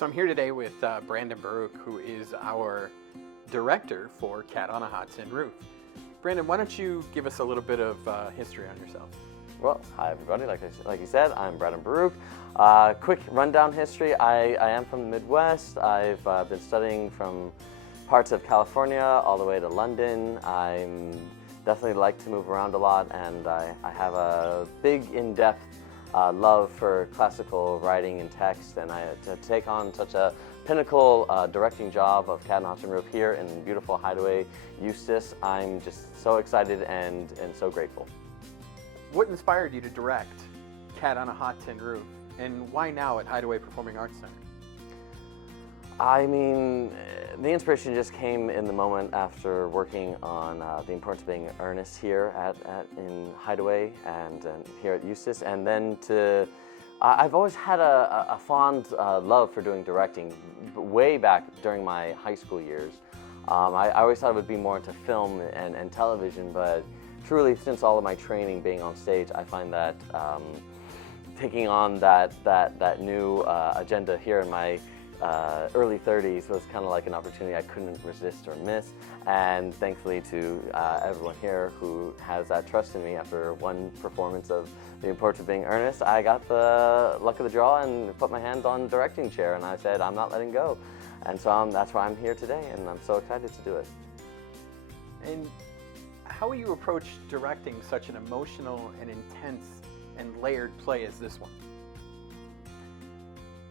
So I'm here today with Brandon Boruck, who is our director for Cat on a Hot Tin Roof. Brandon, why don't you give us a little bit of history on yourself? Well, hi everybody. Like you said, I'm Brandon Boruck. Quick rundown history. I am from the Midwest. I've been studying from parts of California all the way to London. I'm definitely like to move around a lot, and I have a big, in-depth love for classical writing and text, and to take on such a pinnacle directing job of Cat on a Hot Tin Roof here in beautiful Hideaway, Eustis, I'm just so excited and so grateful. What inspired you to direct Cat on a Hot Tin Roof, and why now at Hideaway Performing Arts Center? I mean, the inspiration just came in the moment after working on the importance of being earnest here in Hideaway and here at Eustis, and then I've always had a fond love for doing directing, way back during my high school years. I always thought it would be more into film and television, but truly, since all of my training being on stage, I find that taking on that new agenda here in my early 30s was kind of like an opportunity I couldn't resist or miss, and thankfully to everyone here who has that trust in me after one performance of The Importance of Being Earnest, I got the luck of the draw and put my hand on the directing chair, and I said, I'm not letting go. And so that's why I'm here today, and I'm so excited to do it. And how will you approach directing such an emotional and intense and layered play as this one?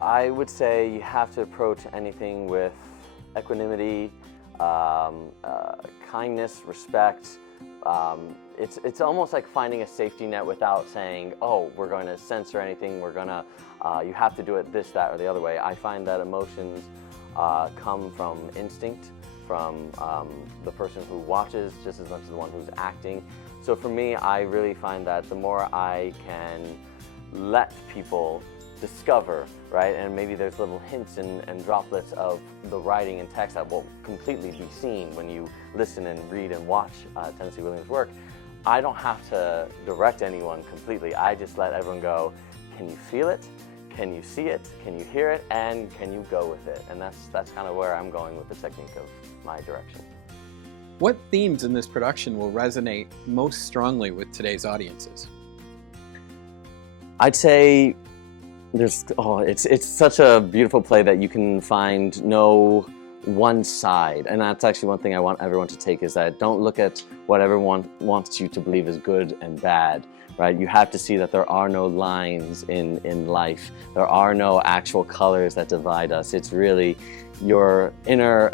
I would say you have to approach anything with equanimity, kindness, respect. It's almost like finding a safety net without saying, oh, we're going to censor anything, you have to do it this, that, or the other way. I find that emotions come from instinct, from the person who watches just as much as the one who's acting. So for me, I really find that the more I can let people discover, right, and maybe there's little hints and droplets of the writing and text that will completely be seen when you listen and read and watch Tennessee Williams' work. I don't have to direct anyone completely. I just let everyone go, can you feel it? Can you see it? Can you hear it? And can you go with it? And that's kind of where I'm going with the technique of my direction. What themes in this production will resonate most strongly with today's audiences? I'd say it's such a beautiful play that you can find no one side, and that's actually one thing I want everyone to take, is that don't look at what everyone wants you to believe is good and bad, right? You have to see that there are no lines in life. There are no actual colors that divide us. It's really your inner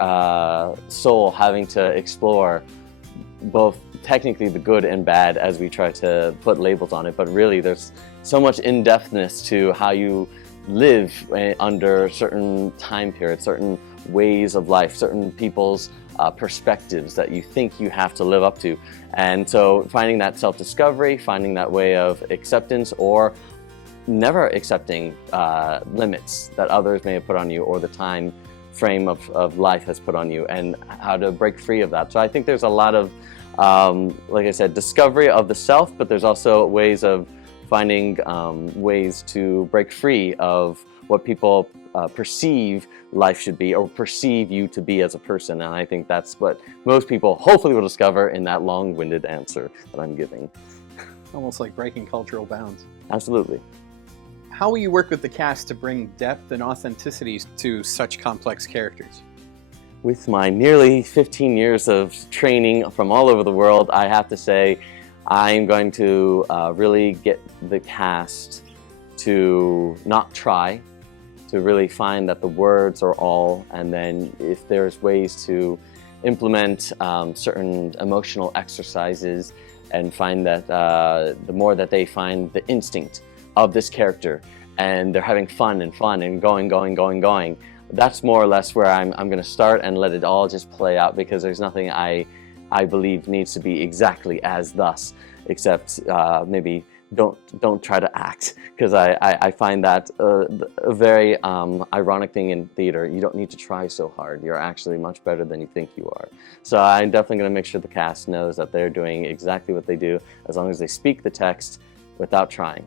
soul having to explore both technically the good and bad as we try to put labels on it, but really there's so much in-depthness to how you live under certain time periods, certain ways of life, certain people's perspectives that you think you have to live up to. And so finding that self-discovery, finding that way of acceptance, or never accepting limits that others may have put on you, or the time frame of life has put on you, and how to break free of that. So I think there's a lot of, like I said, discovery of the self, but there's also ways of finding ways to break free of what people perceive life should be, or perceive you to be as a person. And I think that's what most people hopefully will discover in that long-winded answer that I'm giving. Almost like breaking cultural bounds. Absolutely. How will you work with the cast to bring depth and authenticity to such complex characters? With my nearly 15 years of training from all over the world, I have to say I'm going to really get the cast to not try, to really find that the words are all, and then if there's ways to implement certain emotional exercises and find that the more that they find the instinct of this character and they're having fun and going, that's more or less where I'm going to start, and let it all just play out, because there's nothing I believe needs to be exactly as thus, except maybe don't try to act, because I find that a very ironic thing in theater. You don't need to try so hard. You're actually much better than you think you are. So I'm definitely going to make sure the cast knows that they're doing exactly what they do, as long as they speak the text without trying.